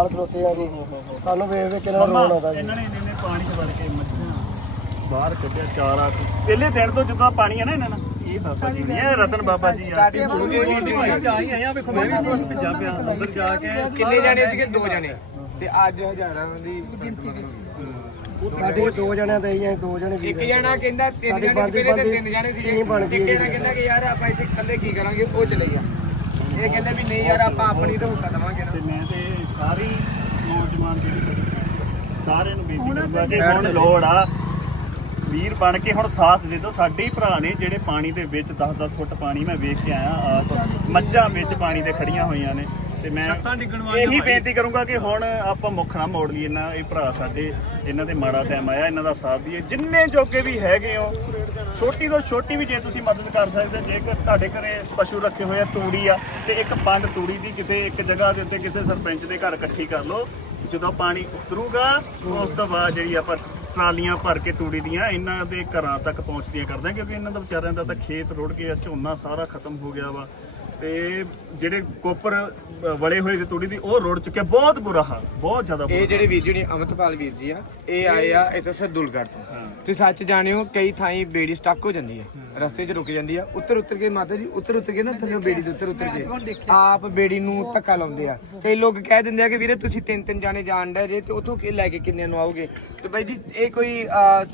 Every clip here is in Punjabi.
ਨਾਲ ਖਲੋਤੇ ਆ ਜੀ। ਸਾਨੂੰ ਵੇਖ ਵੇਖ ਕੇ ਇਹਨਾਂ ਨੂੰ ਰੋਣ ਆਉਂਦਾ ਜੀ। ਇਹਨਾਂ ਨੇ ਇਹਨੇ ਪਾਣੀ ਚ ਵੜ ਕੇ ਮੱਝਾਂ। ਬਾਹਰ ਕੱਢਿਆ ਚਾਰਾ ਪਹਿਲੇ ਦਿਨ ਤੋਂ ਜਦੋਂ ਪਾਣੀ ਹੈ ਨਾ ਇਹਨਾਂ ਨਾਲ। ਇਹ ਬਾਬਾ ਜੀ ਇਹ ਰਤਨ ਬਾਬਾ ਜੀ ਆ ਜਾ ਹੀ ਆਇਆ ਵੇਖੋ ਮੈਂ ਵੀ ਕੁਝ ਭਿੱਜਾ ਪਿਆ ਅੰਦਰ ਜਾ ਕੇ ਕਿੰਨੇ ਜਾਣੇ ਸੀਗੇ? ਦੋ ਜਾਣੇ। ਤੇ ਅੱਜ ਹਜ਼ਾਰਾਂ ਦੀ ਸਾਡੇ ਦੋ ਜਣਿਆਂ ਤੇ ਆਈਆਂ ਦੋ ਜਣੇ ਇੱਕ ਜਣਾ ਕਹਿੰਦਾ ਤਿੰਨ ਜਾਣੇ ਪਹਿਲੇ ਤੇ ਜਾਣੇ ਇੱਕ ਜਣਾ। ਕਹਿੰਦਾ ਕਿ ਯਾਰ ਆਪਾਂ ਇੱਥੇ ਇਕੱਲੇ ਕੀ ਕਰਾਂਗੇ? ਉਹ ਚਲੇ ਗਿਆ। ਇਹ ਕਹਿੰਦੇ ਵੀ ਨਹੀਂ ਯਾਰ ਆਪਾਂ ਆਪਣੀ ਤਾਂ ਹੁਕਾ ਦਵਾਂਗੇ ਨਾ। ਤੇ ਮੈਂ ਤੇ ਸਾਰੀ ਨੌਜਵਾਨ ਜਿਹੜੀ ਸਾਰਿਆਂ ਨੂੰ ਬੇਨਤੀ ਕਰਦਾ ਕਿ ਹੁਣ ਲੋੜ ਆ ਵੀਰ ਬਣ ਕੇ ਹੁਣ ਸਾਥ ਦੇ ਦਿਓ। ਸਾਡੇ ਹੀ ਭਰਾ ਨੇ ਜਿਹੜੇ ਪਾਣੀ ਦੇ ਵਿੱਚ 10-10 ਫੁੱਟ ਪਾਣੀ ਮੈਂ ਵੇਖ ਕੇ ਆਇਆ ਆਪ ਮੱਝਾਂ ਵਿੱਚ ਪਾਣੀ ਦੇ ਖੜੀਆਂ ਹੋਈਆਂ ਨੇ। ਤੇ ਮੈਂ ਇਹੀ ਬੇਨਤੀ ਕਰੂੰਗਾ ਕਿ ਹੁਣ ਆਪਾਂ ਮੁੱਖ ਨਾ ਮੋੜ ਲਈ ਇਹਨਾਂ ਇਹ ਭਰਾ ਸਾਡੇ ਇਹਨਾਂ ਦੇ ਮਾੜਾ ਟਾਈਮ ਆਇਆ ਇਹਨਾਂ ਦਾ ਸਾਥ ਦਈਏ। ਜਿੰਨੇ ਜੋਗੇ ਵੀ ਹੈਗੇ ਹੋ ਛੋਟੀ ਤੋਂ ਛੋਟੀ ਵੀ ਜੇ ਤੁਸੀਂ ਮਦਦ ਕਰ ਸਕਦੇ, ਜੇਕਰ ਤੁਹਾਡੇ ਘਰੇ ਪਸ਼ੂ ਰੱਖੇ ਹੋਏ ਆ, ਤੂੜੀ ਆ, ਤੇ ਇੱਕ ਪੰਡ ਤੂੜੀ ਦੀ ਕਿਸੇ ਇੱਕ ਜਗ੍ਹਾ ਦੇ ਉੱਤੇ ਕਿਸੇ ਸਰਪੰਚ ਦੇ ਘਰ ਇਕੱਠੀ ਕਰ ਲਓ। ਜਦੋਂ ਪਾਣੀ ਉਤਰੂਗਾ, ਉਸ ਤੋਂ ਬਾਅਦ ਜਿਹੜੀ ਆਪਾਂ ਟਰਾਲੀਆਂ ਭਰ ਕੇ ਤੂੜੀ ਦੀਆਂ, ਇਹਨਾਂ ਦੇ ਘਰਾਂ ਤੱਕ ਪਹੁੰਚਦੀਆਂ ਕਰਦੇ ਹਾਂ ਕਿਉਂਕਿ ਇਹਨਾਂ ਦਾ ਵਿਚਾਰਿਆਂ ਦਾ ਤਾਂ ਖੇਤ ਰੁੜ ਗਿਆ, ਝੋਨਾ ਸਾਰਾ ਖਤਮ ਹੋ ਗਿਆ ਵਾ। ਤੇ ਜਿਹੜੇ ਕੋਪਰ ਵੜੇ ਹੋਏ ਸੀ ਤੂੜੀ ਦੀ ਉਹ ਰੁੜ ਚੁੱਕੇ। ਬਹੁਤ ਬੁਰਾ ਹਾਲ ਬਹੁਤ ਜ਼ਿਆਦਾ ਬੁਰਾ ਇਹ ਜਿਹੜੇ ਵੀਰ ਜੀ ਨੇ ਅਮਰਤਪਾਲ ਵੀਰ ਜੀ ਆ ਇਹ ਆਏ ਆ ਇੱਥੇ ਸਰਦੁਲਗੜ੍ਹ ਤੋਂ। ਤੁਸੀਂ ਸੱਚ ਜਾਣਿਓ ਕਈ ਥਾਈਂ ਬੇੜੀ ਸਟਕ ਹੋ ਜਾਂਦੀ ਹੈ ਰਸਤੇ 'ਚ ਰੁਕ ਜਾਂਦੀ ਆ। ਉੱਤਰ ਉੱਤਰ ਕੇ ਮਾਤਾ ਜੀ ਉੱਤਰ ਉੱਤਰ ਕੇ ਨਾ ਥੱਲੇ ਬੇੜੀ ਦੇ ਉੱਤਰ ਉੱਤਰ ਕੇ। ਆਪ ਬੇੜੀ ਨੂੰ ਧੱਕਾ ਲਾਉਂਦੇ ਆ। ਕਈ ਲੋਕ ਕਹਿ ਦਿੰਦੇ ਆ ਕਿ ਵੀਰੇ ਤੁਸੀਂ ਤਿੰਨ ਤਿੰਨ ਜਾਣੇ ਜਾਣ ਡੇ ਜੇ ਤੇ ਉੱਥੋਂ ਕੀ ਲੈ ਕੇ ਕਿੰਨਿਆਂ ਨੂੰ ਆਓਗੇ? ਤੇ ਬਾਈ ਜੀ ਇਹ ਕੋਈ ਅਹ,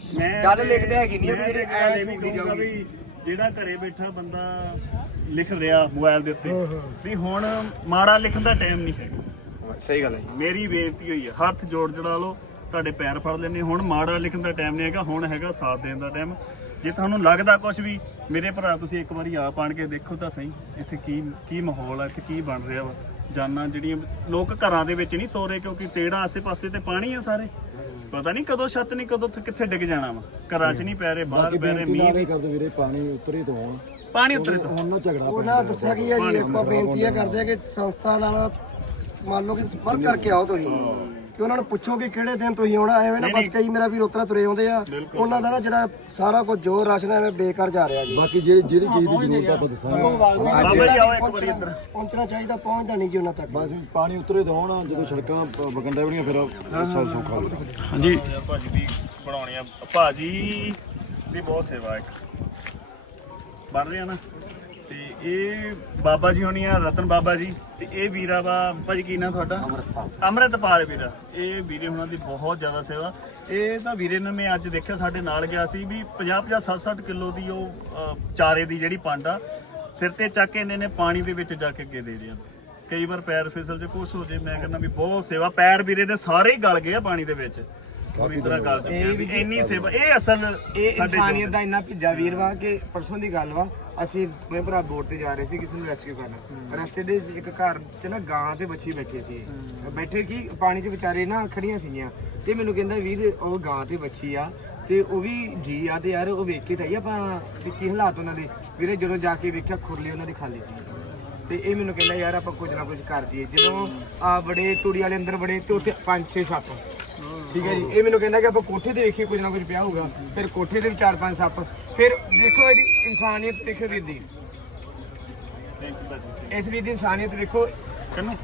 ਗੱਲ ਤੇ- ਲਿਖਦੇ ਹੈਗੀ ਨਹੀਂ ਆ ਵੀ ਮੈਂ ਜਿਹੜੇ ਤੇ ਗੱਲ ਐ ਇਹ ਵੀ ਝੂਠੀ ਕਹੂੰਗਾ ਜਾਊਗੀ। ਵੀ ਜਿਹੜਾ ਘਰੇ ਬੈਠਾ ਬੰਦਾ ਲਿਖ ਰਿਹਾ ਮੋਬਾਈਲ ਦੇ ਉੱਤੇ। ਵੀ ਹੁਣ ਮਾੜਾ ਲਿਖਣ ਦਾ ਟਾਈਮ ਨਹੀਂ ਹੈਗਾ। ਸਹੀ ਗੱਲ ਹੈ ਜੀ। ਮੇਰੀ ਬੇਨਤੀ ਹੋਈ ਹੈ ਹੱਥ ਜੋੜ ਜੜਾ ਲਓ ਤੁਹਾਡੇ ਪੈਰ ਫੜ ਲੈਣੇ ਹੁਣ ਮਾੜਾ ਲਿਖਣ ਦਾ ਟਾਈਮ ਨਹੀਂ ਹੈਗਾ ਹੁਣ ਹੈਗਾ ਸਾਥ ਦੇਣ ਦਾ ਟਾਈਮ ਜੇ ਤੁਹਾਨੂੰ ਲੱਗਦਾ ਕੁਝ ਵੀ ਮੇਰੇ ਭਰਾ ਤੁਸੀਂ ਇੱਕ ਵਾਰੀ ਆਪ ਆਣ ਕੇ ਦੇਖੋ ਤਾਂ ਸਹੀ। ਇੱਥੇ ਕੀ ਕੀ ਮਾਹੌਲ ਹੈ ਇੱਥੇ ਕੀ ਬਣ ਰਿਹਾ ਵਾ। ਜਾਨਾਂ ਜਿਹੜੀਆਂ ਲੋਕ ਘਰਾਂ ਦੇ ਵਿੱਚ ਨਹੀਂ ਸੋ ਰਹੇ ਕਿਉਂਕਿ ਤੇੜਾ ਆਸੇ-ਪਾਸੇ ਤੇ ਪਾਣੀ ਆ ਸਾਰੇ। ਪਤਾ ਨਹੀਂ ਕਦੋਂ ਛੱਤ ਨਹੀਂ ਕਦੋਂ ਕਿੱਥੇ ਡਿੱਗ ਜਾਣਾ ਵਾ। ਘਰਾਂ 'ਚ ਨਹੀਂ ਪੈ ਰਹੇ ਬਾਹਰ ਪੈ ਰਹੇ ਮੀਂਹ ਇਹ ਕਰਦੇ ਵੀਰੇ ਪਾਣੀ ਉਤਰੇ ਤੋਂ ਹੁਣ। ਪਾਣੀ ਉੱਤਰੇ ਤੋਂ। ਹੁਣ ਨਾ ਝਗੜਾ ਉਹਨਾਂ ਦੱਸਿਆ ਕੀ ਹੈ ਜੀ ਆਪਾਂ ਬੇਨਤੀ ਇਹ ਕਰਦੇ ਆ ਕਿ ਸੰਸਥਾ ਨਾਲ ਮੰਨ ਲਓ ਕਿ ਸੰਪਰਕ ਕਰਕੇ ਆਓ ਤੁਸੀਂ। ਕਿ ਉਹਨਾਂ ਨੂੰ ਪੁੱਛੋ ਕਿ ਕਿਹੜੇ ਦਿਨ ਤੁਸੀਂ ਆਉਣਾ ਐਵੇਂ ਨਾ ਬਸ ਕਈ ਮੇਰਾ ਵੀ ਉਤਰਾ ਤੁਰੇ ਆਉਂਦੇ ਆ। ਉਹਨਾਂ ਦਾ ਨਾ ਜਿਹੜਾ ਸਾਰਾ ਕੁਝ ਜੋ ਰਾਸ਼ਨ ਐਵੇਂ ਬੇਕਾਰ ਜਾ ਰਿਹਾ ਜੀ। ਬਾਕੀ ਜਿਹੜੀ ਜਿਹੜੀ ਚੀਜ਼ ਦੀ ਜ਼ਰੂਰਤ ਆ ਆਪਾਂ ਦੱਸਾਂਗੇ। ਬਾਬਾ ਜੀ ਆਓ ਇੱਕ ਵਾਰੀ ਇੱਧਰ। ਪਹੁੰਚਣਾ ਚਾਹੀਦਾ ਪਹੁੰਚਦਾ ਨਹੀਂ ਜੀ ਉਹਨਾਂ ਤੱਕ। ਬਸ ਪਾਣੀ ਉਤਰੇ ਹੁਣ ਜਦੋਂ ਸੜਕਾਂ ਵਗਣ ਡੈਵਣੀਆਂ ਫਿਰ ਸੌਖਾ ਹੋ ਹਾਂਜੀ। ਭਾਜੀ ਦੀ ਬਣਾਉਣੀ ਆ। ਭਾਜੀ ਦੀ ਬਹੁਤ ਸੇਵਾ ਇੱਕ। ਬਣ ਰਿਹਾ ਨਾ? ਇਹ ਬਾਬਾ ਜੀ ਹੋਣੀ ਆ ਰਤਨ ਬਾਬਾ ਜੀ ਤੇ ਇਹ ਵੀਰਾ ਵਾ ਭਾਜੀ ਕੀ ਨਾਂ ਤੁਹਾਡਾ? ਅਮਰਤਪਾਲ। ਅਮਰਤਪਾਲ ਵੀਰਾ। ਇਹ ਵੀਰੇ ਹੁਣਾਂ ਦੀ ਬਹੁਤ ਜ਼ਿਆਦਾ ਸੇਵਾ। ਇਹ ਤਾਂ ਵੀਰੇ ਨੂੰ ਮੈਂ ਅੱਜ ਦੇਖਿਆ ਸਾਡੇ ਨਾਲ ਗਿਆ ਸੀ ਵੀ 50 50 60 60 ਕਿਲੋ ਦੀ ਉਹ ਚਾਰੇ ਦੀ ਜਿਹੜੀ ਪੰਡ ਸਿਰ ਤੇ ਚੱਕ ਕੇ ਇਹਨੇ ਨੇ ਪਾਣੀ ਦੇ ਵਿੱਚ ਜਾ ਕੇ ਅੱਗੇ ਦੇ ਦਿਆ। ਕਈ ਵਾਰ ਪੈਰ ਫਿਸਲ ਚ ਕੁਛ ਹੋ ਜੇ ਮੈਂ ਕਹਿੰਦਾ ਵੀ ਬਹੁਤ ਸੇਵਾ। ਪੈਰ ਵੀਰੇ ਦੇ ਸਾਰੇ ਹੀ ਗਲ ਗਏ ਆ ਪਾਣੀ ਦੇ ਵਿੱਚ। ਪੂਰੀ ਤਰ੍ਹਾਂ ਗਲ ਚੁੱਕੇ ਆ ਵੀ ਇੰਨੀ ਸੇਵਾ ਇਹ ਅਸਲ ਇਹ ਸਾਡੇ ਇਨਸਾਨੀਅਤ ਦਾ ਇੰਨਾ ਭਿੱਜਾ ਵੀਰ ਵਾ ਕਿ ਪਰਸੋਂ ਦੀ ਗੱਲ ਵਾ ਅਸੀਂ ਮੇਰੇ ਭਰਾ ਬੋਟ ਤੇ ਜਾ ਰਹੇ ਸੀ ਕਿਸੇ ਨੂੰ ਰੈਸਕਿਊ ਕਰਨ। ਰਸਤੇ ਦੇ ਇੱਕ ਘਰ 'ਚ ਨਾ ਗਾਂ ਤੇ ਬੱਚੀ ਬੈਠੇ ਸੀ। ਬੈਠੇ ਕੀ ਪਾਣੀ 'ਚ ਵਿਚਾਰੇ ਨਾ ਖੜੀਆਂ ਸੀਗੀਆਂ। ਤੇ ਮੈਨੂੰ ਕਹਿੰਦਾ ਵੀਰ ਉਹ ਗਾਂ ਤੇ ਬੱਚੀ ਆ ਤੇ ਉਹ ਵੀ ਜੀ ਆ ਤੇ ਯਾਰ ਉਹ ਵੇਖ ਕੇ ਤਾਂ ਆਪਾਂ ਵੀ ਕੀ ਹਾਲਾਤ ਉਹਨਾਂ ਦੇ? ਵੀਰੇ ਜਦੋਂ ਜਾ ਕੇ ਵੇਖਿਆ ਖੁਰਲੀ ਉਹਨਾਂ ਦੀ ਖਾਲੀ ਸੀ। ਤੇ ਇਹ ਮੈਨੂੰ ਕਹਿੰਦਾ ਯਾਰ ਆਪਾਂ ਕੁਝ ਨਾ ਕੁਝ ਕਰ ਦਈਏ। ਜਦੋਂ ਆ ਬੜੇ ਤੂੜੀ ਵਾਲੇ ਅੰਦਰ ਬੜੇ ਤੇ ਉੱਥੇ 5 6 7 ਠੀਕ ਹੈ ਜੀ। ਇਹ ਮੈਨੂੰ ਕਹਿੰਦਾ ਕਿ ਆਪਾਂ ਕੋਠੇ ਤੇ ਵੇਖੀਏ ਕੁਝ ਨਾ ਕੁਝ ਪਿਆ ਹੋਊਗਾ। ਫਿਰ ਕੋਠੇ ਤੇ ਵੀ ਚਾਰ ਪੰਜ ਸੱਪ। ਫਿਰ ਦੇਖੋ ਇਹਦੀ ਇਨਸਾਨੀਅਤ ਦੇਖੋ ਵੀਰ ਦੀ ਇਸ ਵੀਰ ਦੀ ਇਨਸਾਨੀਅਤ ਦੇਖੋ। ਕਿੰਨੂੰ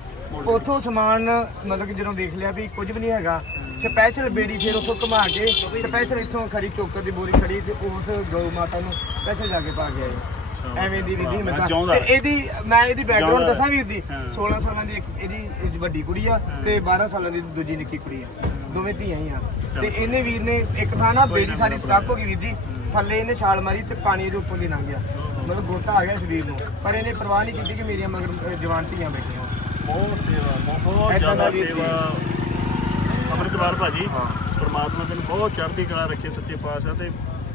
ਉਥੋਂ ਸਮਾਨ ਮਤਲਬ ਕਿ ਜਦੋਂ ਵੇਖ ਲਿਆ ਵੀ ਕੁਝ ਵੀ ਨਹੀਂ ਹੈਗਾ ਸਪੈਸ਼ਲ ਬੇੜੀ ਫਿਰ ਉਥੋਂ ਘੁਮਾ ਕੇ ਸਪੈਸ਼ਲ ਇੱਥੋਂ ਖੜੀ ਚੋਕਰ ਦੀ ਬੋਰੀ ਖੜੀ ਤੇ ਉਸ ਗਊ ਮਾਤਾ ਨੂੰ ਸਪੈਸ਼ਲ ਜਾ ਕੇ ਪਾ ਕੇ ਆਏ। ਐਵੇਂ ਦੀ ਵਿਧੀ ਮੈਂ ਚਾਹੁੰਦਾ। ਤੇ ਇਹਦੀ ਮੈਂ ਇਹਦੀ ਬੈਕਗ੍ਰਾਉਂਡ। ਦੱਸਾਂ ਵੀਰ ਦੀ। ਹਾਂ। 16 ਸਾਲਾਂ ਦੀ ਇੱਕ ਇਹਦੀ ਇਹ ਵੱਡੀ ਕੁੜੀ ਆ ਤੇ 12 ਸਾਲਾਂ ਦੀ ਦੂਜੀ ਨਿੱਕੀ ਕੁੜੀ ਆ। ਦੋਵੇਂ ਧੀਆਂ ਹੀ ਆ। ਤੇ ਇਹਨੇ ਵੀਰ ਨੇ ਇੱਕ ਥਾਂ ਨਾ ਬੇੜੀ ਸਾਡੀ ਸਟਕ ਹੋ ਗਈ ਵੀਰ ਜੀ। ਥੱਲੇ ਇਹਨੇ ਛਾਲ ਮਾਰੀ ਤੇ ਪਾਣੀ ਦੇ ਉੱਪਰ ਦੀ ਲੰਘ ਗਿਆ। ਮਤਲਬ ਗੋਤਾ ਆ ਗਿਆ ਇਸ ਵੀਰ ਨੂੰ। ਪਰ ਇਹਨੇ ਪਰਵਾਹ ਨਹੀਂ ਕੀਤੀ ਕਿ ਮੇਰੀਆਂ ਮਗਰ ਜਵਾਨ ਧੀਆਂ ਬੈਠੀਆਂ। ਬਹੁਤ ਸੇਵਾ ਬਹੁਤ ਜ਼ਿਆਦਾ ਦਾ। ਸੇਵਾ। ਅਮਰਤਵਾਰ ਭਾਜੀ ਪਰਮਾਤਮਾ ਤੈਨੂੰ ਬਹੁਤ ਚੜ੍ਹਦੀ ਕਲਾ ਰੱਖੇ ਸੱਚੇ ਪਾਤਸ਼ਾਹ ਤੇ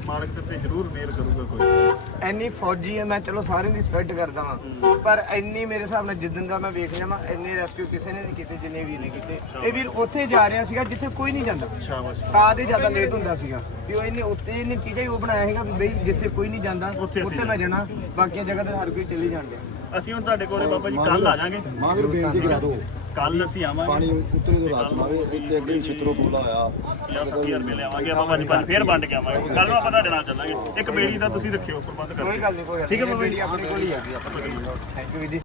ਮਾਲਕ ਤੇ ਤੇ ਜ਼ਰੂਰ ਮਿਹਰ ਕਰੂਗਾ ਕੋਈ। ਇੰਨੀ ਫੌਜੀ ਹੈ ਮੈਂ ਚਲੋ ਸਾਰਿਆਂ ਦੀ ਰਿਸਪੈਕਟ ਕਰਦਾ ਹਾਂ। ਪਰ ਇੰਨੀ ਮੇਰੇ ਹਿਸਾਬ ਨਾਲ ਜਿੱਦਨ ਦਾ ਮੈਂ ਵੇਖ ਲਿਆ ਮੈਂ ਇੰਨੇ ਰੈਸਕਿਊ ਕਿਸੇ ਨੇ ਨਹੀਂ ਕੀਤੇ ਜਿੰਨੇ ਵੀਰ ਨੇ ਕੀਤੇ। ਇਹ ਵੀਰ ਉੱਥੇ ਜਾ ਰਿਹਾ ਸੀਗਾ ਜਿੱਥੇ ਕੋਈ ਨਹੀਂ ਜਾਂਦਾ। ਸ਼ਾਬਾਸ਼ ਤਾਂ ਦੇ ਜ਼ਿਆਦਾ ਲੇਟ ਹੁੰਦਾ ਸੀਗਾ। ਵੀ ਉਹ ਇਹਨੇ ਉੱਤੇ ਇਹਨੇ ਚੀਜ਼ਾਂ ਹੀ ਉਹ ਬਣਾਇਆ ਹੈਗਾ ਵੀ ਬਈ ਜਿੱਥੇ ਕੋਈ ਨਹੀਂ ਜਾਂਦਾ ਉੱਥੇ ਮੈਂ ਜਾਣਾ ਬਾਕੀਆਂ ਜਗ੍ਹਾ ਤੇ ਹਰ ਕੋਈ ਚਲੇ ਜਾਂਦੇ ਅਸੀਂ ਹੁਣ ਤੁਹਾਡੇ ਕੋਲੇ ਬਾਬਾ ਜੀ ਕੱਲ ਆ ਜਾਾਂਗੇ। ਮਾਂ ਬੇਨਤੀ ਕਰਾ ਦਿਓ। ਕੱਲ ਅਸੀਂ ਆਵਾਂਗੇ। ਪਾਣੀ ਉਤਰੇ ਤੋਂ ਰਾਤ ਮਾਵੇ ਇੱਥੇ ਅੱਗੇ ਛਿੱਤਰੋ ਬੋਲਾ ਆਇਆ 50 ਰੁਪਏ ਲਿਆਵਾਂਗੇ ਆਪਾਂ ਪੰਜ ਪੰਜ ਫੇਰ ਵੰਡ ਕੇ ਆਵਾਂਗੇ। ਕੱਲ ਨੂੰ ਆਪਾਂ ਤੁਹਾਡੇ ਨਾਲ ਚੱਲਾਂਗੇ। ਇੱਕ ਬੇੜੀ ਦਾ ਤੁਸੀਂ ਰੱਖਿਓ ਪ੍ਰਬੰਧ ਕੋਈ ਕਰਕੇ ਗੱਲ ਨਹੀਂ ਕੋਈ ਗੱਲ ਠੀਕ ਹੈ ਬਾਬਾ ਜੀ। ਆਪਣੀ ਕੋਲ ਹੀ ਆ ਥੈਂਕ ਯੂ ਜੀ।